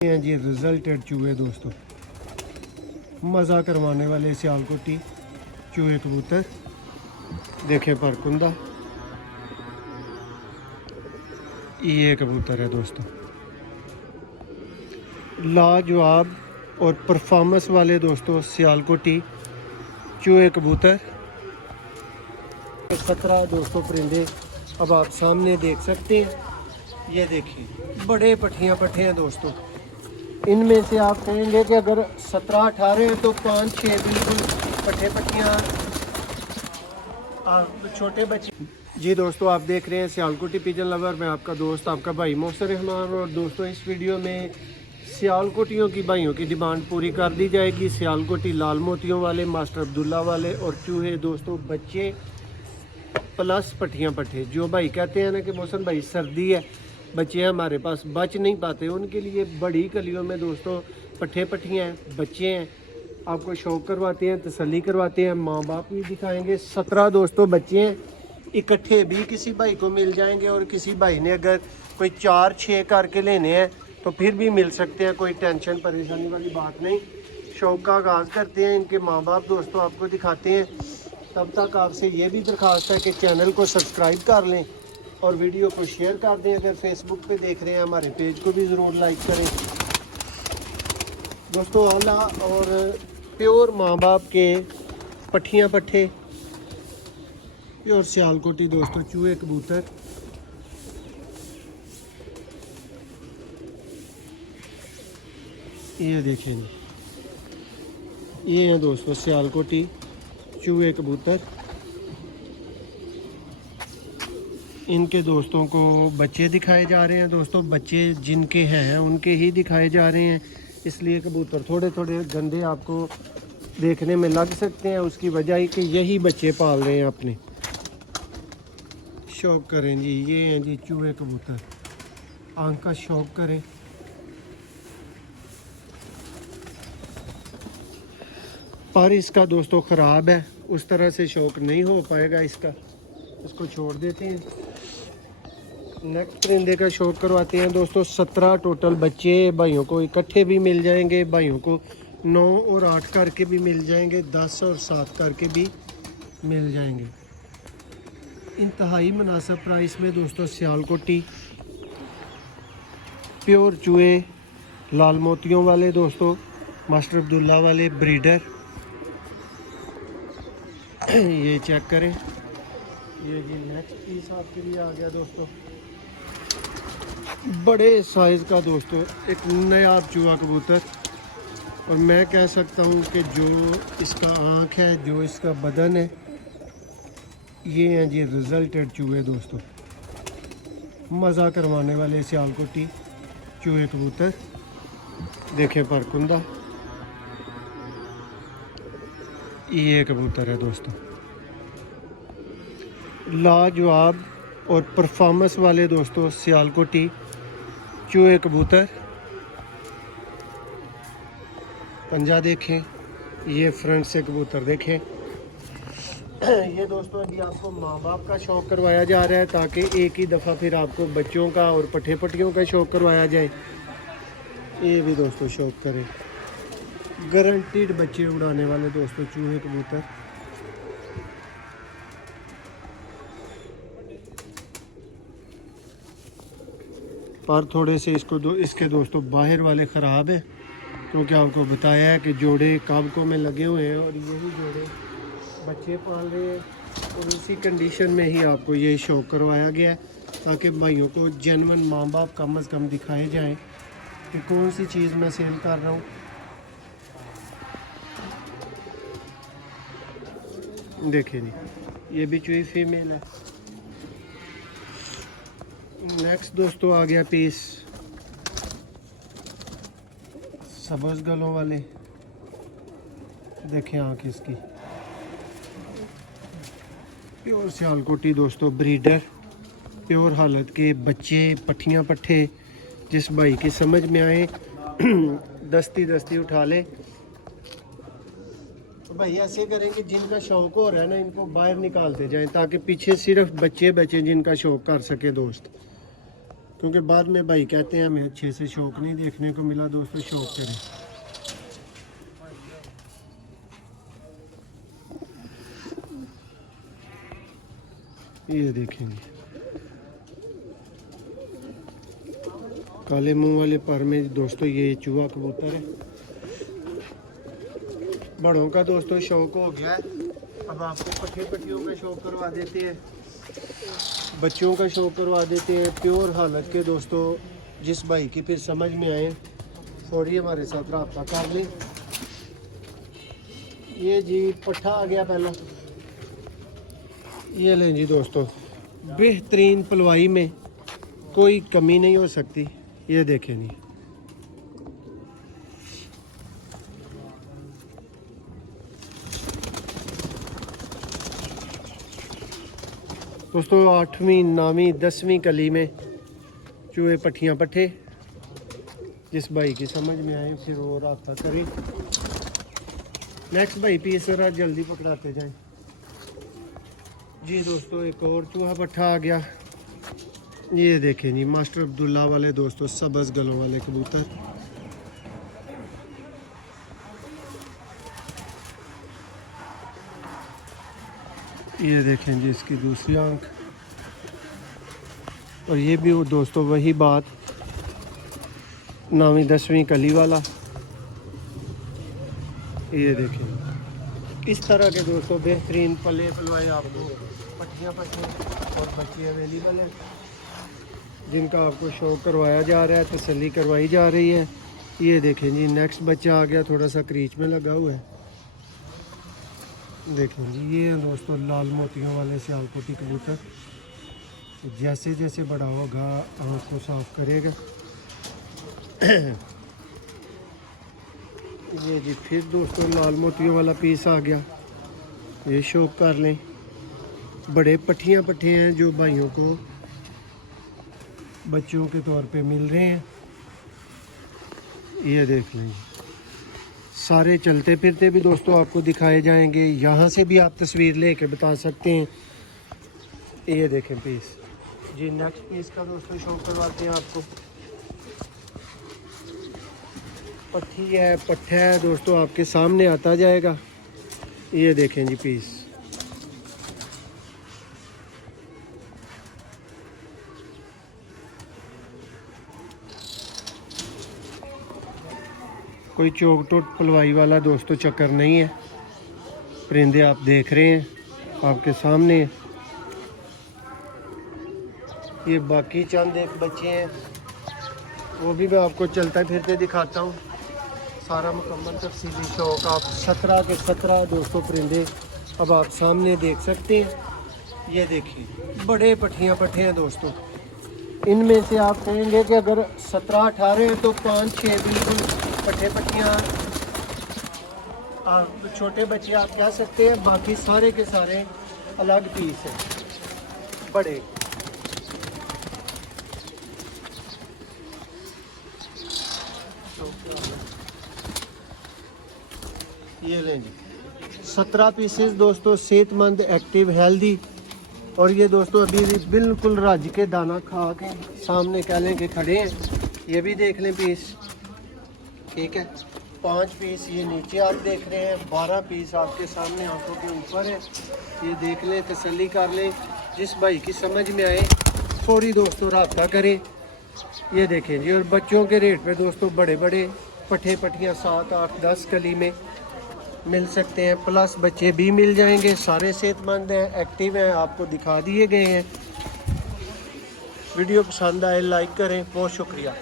हैं जी रिजल्टेड चूहे दोस्तों, मज़ा करवाने वाले सियालकोटी चूहे कबूतर। देखें परकुंदा, ये कबूतर है दोस्तों, लाजवाब और परफॉर्मेंस वाले दोस्तों सियालकोटी चूहे कबूतर। 17 दोस्तों परिंदे अब आप सामने देख सकते हैं। ये देखिए बड़े पट्टियाँ पट्टे हैं दोस्तों। इनमें से आप कहेंगे कि अगर 17-18 हैं तो 5-6 बिल्कुल पट्टे पट्टियाँ छोटे बच्चे। जी दोस्तों, आप देख रहे हैं सियालकोटी पिजन लवर। मैं आपका दोस्त, आपका भाई मोहसिन रहमान। और दोस्तों, इस वीडियो में सियालकोटियों की भाइयों की डिमांड पूरी कर दी जाएगी। सियालकोटी लाल मोतियों वाले, मास्टर अब्दुल्ला वाले और चूहे दोस्तों बच्चे प्लस पट्टियाँ पट्टे। जो भाई कहते हैं ना कि मोहसिन भाई सर्दी है, बच्चे हमारे पास बच नहीं पाते, उनके लिए बड़ी कलियों में दोस्तों पट्टे पट्टियाँ हैं, बच्चे हैं। आपको शौक करवाते हैं, तसल्ली करवाते हैं, माँ बाप भी दिखाएंगे। 17 दोस्तों बच्चे हैं, इकट्ठे भी किसी भाई को मिल जाएंगे। और किसी भाई ने अगर कोई 4-6 करके लेने हैं तो फिर भी मिल सकते हैं, कोई टेंशन परेशानी वाली बात नहीं। शौक का आगाज़ करते हैं, इनके माँ बाप दोस्तों आपको दिखाते हैं। तब तक आपसे ये भी दरख्वास्त है कि चैनल को सब्सक्राइब कर लें और वीडियो को शेयर कर दें। अगर फेसबुक पे देख रहे हैं हमारे पेज को भी ज़रूर लाइक करें दोस्तों। आला और प्योर माँ बाप के पट्टियाँ पट्टे, प्योर सियालकोटी दोस्तों चूहे कबूतर। ये देखें जी, ये हैं दोस्तों सियालकोटी चूहे कबूतर। इनके दोस्तों को बच्चे दिखाए जा रहे हैं दोस्तों। बच्चे जिनके हैं उनके ही दिखाए जा रहे हैं, इसलिए कबूतर थोड़े थोड़े गंदे आपको देखने में लग सकते हैं। उसकी वजह है कि यही बच्चे पाल रहे हैं अपने। शौक करें जी, ये हैं जी चूहे कबूतर, आंख का शौक करें। पर इसका दोस्तों ख़राब है, उस तरह से शौक नहीं हो पाएगा इसका, इसको छोड़ देते हैं। नेक्स्ट परिंदे का शौक करवाते हैं दोस्तों। 17 टोटल बच्चे भाइयों को इकट्ठे भी मिल जाएंगे, भाइयों को 9 और 8 करके भी मिल जाएंगे, 10 और 7 करके भी मिल जाएंगे। इंतहाई मुनासिब प्राइस में दोस्तों सियालकोटी प्योर चूहे लाल मोतियों वाले दोस्तों, मास्टर अब्दुल्ला वाले ब्रीडर। ये चेक करें, ये जी नेक्स्ट पीस आपके लिए आ गया दोस्तों। बड़े साइज़ का दोस्तों एक नायाब चूहा कबूतर। और मैं कह सकता हूँ कि जो इसका आँख है, जो इसका बदन है, ये हैं जी रिजल्टेड चूहे दोस्तों, मज़ा करवाने वाले सियालकोटी चूहे कबूतर। देखें परकुंदा, ये कबूतर है दोस्तों, लाजवाब और परफॉर्मेंस वाले दोस्तों सियालकोटी चूहे कबूतर। पंजा देखें, ये फ्रंट से कबूतर देखें। ये दोस्तों अभी आपको माँ बाप का शौक़ करवाया जा रहा है, ताकि एक ही दफ़ा फिर आपको बच्चों का और पट्टे पट्टियों का शौक़ करवाया जाए। ये भी दोस्तों शौक़ करें, गारंटीड बच्चे उड़ाने वाले दोस्तों चूहे कबूतर। पर थोड़े से इसके दोस्तों बाहर वाले ख़राब हैं, क्योंकि आपको बताया है कि जोड़े काबकों में लगे हुए हैं और यही जोड़े बच्चे पाल रहे हैं। और उसी कंडीशन में ही आपको ये शौक करवाया गया है, ताकि भाइयों को जेन्युइन माँ बाप कम अज़ कम दिखाए जाएं कि कौन सी चीज़ मैं सेल कर रहा हूँ। देखिए जी, ये भी चूही फीमेल है। नेक्स्ट दोस्तों आ गया पीस सब्ज़ गलों वाले। देखें आँख इसकी, प्योर सियालकोटी दोस्तों ब्रीडर, प्योर हालत के बच्चे पट्टियाँ पट्टे। जिस भाई की समझ में आए दस्ती दस्ती उठा ले। तो भाई ऐसे करें कि जिनका शौक़ हो रहा है ना, इनको बाहर निकालते जाएं, ताकि पीछे सिर्फ बच्चे बचे जिनका शौक़ कर सके दोस्त। क्योंकि बाद में भाई कहते हैं हमें अच्छे से शौक नहीं देखने को मिला। दोस्तों शौक करें। ये देखेंगे काले मुंह वाले पर में दोस्तों ये चूहा कबूतर है। बड़ों का दोस्तों शौक हो गया है, अब आपको पट्टियों का शौक करवा देते हैं, बच्चों का शौक करवा देते हैं प्योर हालत के। दोस्तों जिस भाई की फिर समझ में आए थोड़ी हमारे साथ रब्ता कर लें। ये जी पट्ठा आ गया पहला, ये लें जी दोस्तों, बेहतरीन पलवाई में कोई कमी नहीं हो सकती। ये देखें नहीं, दोस्तों 8वीं 9वीं 10वीं कली में चूहे पट्ठियाँ पट्ठे। जिस भाई की समझ में आए फिर वो रब्ता करें। नेक्स्ट भाई पीस जरा जल्दी पकड़ाते जाएं जी। दोस्तों एक और चूहा पट्ठा आ गया। ये देखें जी मास्टर अब्दुल्ला वाले दोस्तों सबज गलों वाले कबूतर। ये देखें जी इसकी दूसरी आंख। और ये भी दोस्तों वही बात 9वीं 10वीं कली वाला। ये देखें इस तरह के दोस्तों बेहतरीन पले पलवाए आपको पट्टियाँ पट्टियाँ और बच्चे अवेलेबल हैं जिनका आपको शौक करवाया जा रहा है, तसल्ली करवाई जा रही है। ये देखें जी नेक्स्ट बच्चा आ गया, थोड़ा सा क्रीच में लगा हुआ है। देखें जी ये दोस्तों लाल मोतियों वाले सियालकोटी कबूतर। जैसे जैसे बड़ा होगा आँख को साफ करेगा। ये जी फिर दोस्तों लाल मोतियों वाला पीस आ गया, ये शौक कर लें। बड़े पट्ठियाँ पट्ठे हैं जो भाइयों को बच्चों के तौर पे मिल रहे हैं। ये देख लें सारे चलते फिरते भी दोस्तों आपको दिखाए जाएंगे, यहाँ से भी आप तस्वीर लेके बता सकते हैं। ये देखें पीस जी, नेक्स्ट पीस का दोस्तों शौक करवाते हैं आपको। पट्ठी है पट्ठा है दोस्तों आपके सामने आता जाएगा। ये देखें जी पीस, कोई चौक टोट पलवाई वाला दोस्तों चक्कर नहीं है। परिंदे आप देख रहे हैं आपके सामने। ये बाकी चंद एक बच्चे हैं वो भी मैं आपको चलते फिरते दिखाता हूँ। सारा मुकम्मल तफसीली शौक आप 17 के 17 दोस्तों परिंदे अब आप सामने देख सकते हैं। ये देखिए बड़े पट्ठियाँ पट्ठे हैं दोस्तों। इनमें से आप कहेंगे कि अगर 17-18 हैं तो 5-6 बिल्कुल पट्ठे पट्टियाँ छोटे बच्चे आप कह सकते हैं। बाकी सारे के सारे अलग पीस हैं बड़े। ये लें जी 17 पीसेस दोस्तों, सेहतमंद एक्टिव हेल्दी। और ये दोस्तों अभी भी बिल्कुल रज के दाना खा के सामने कह लें कि खड़े हैं। ये भी देख लें पीस, ठीक है। 5 पीस ये नीचे आप देख रहे हैं, 12 पीस आपके सामने आंखों के ऊपर है। ये देख लें, तसल्ली कर लें। जिस भाई की समझ में आए फौरी दोस्तों रब्ता करें। ये देखें जी, और बच्चों के रेट पे दोस्तों बड़े बड़े पट्ठे पट्टियाँ 7, 8, 10 कली में मिल सकते हैं। प्लस बच्चे भी मिल जाएंगे, सारे सेहतमंद हैं, एक्टिव हैं, आपको दिखा दिए गए हैं। वीडियो पसंद आए लाइक करें। बहुत शुक्रिया।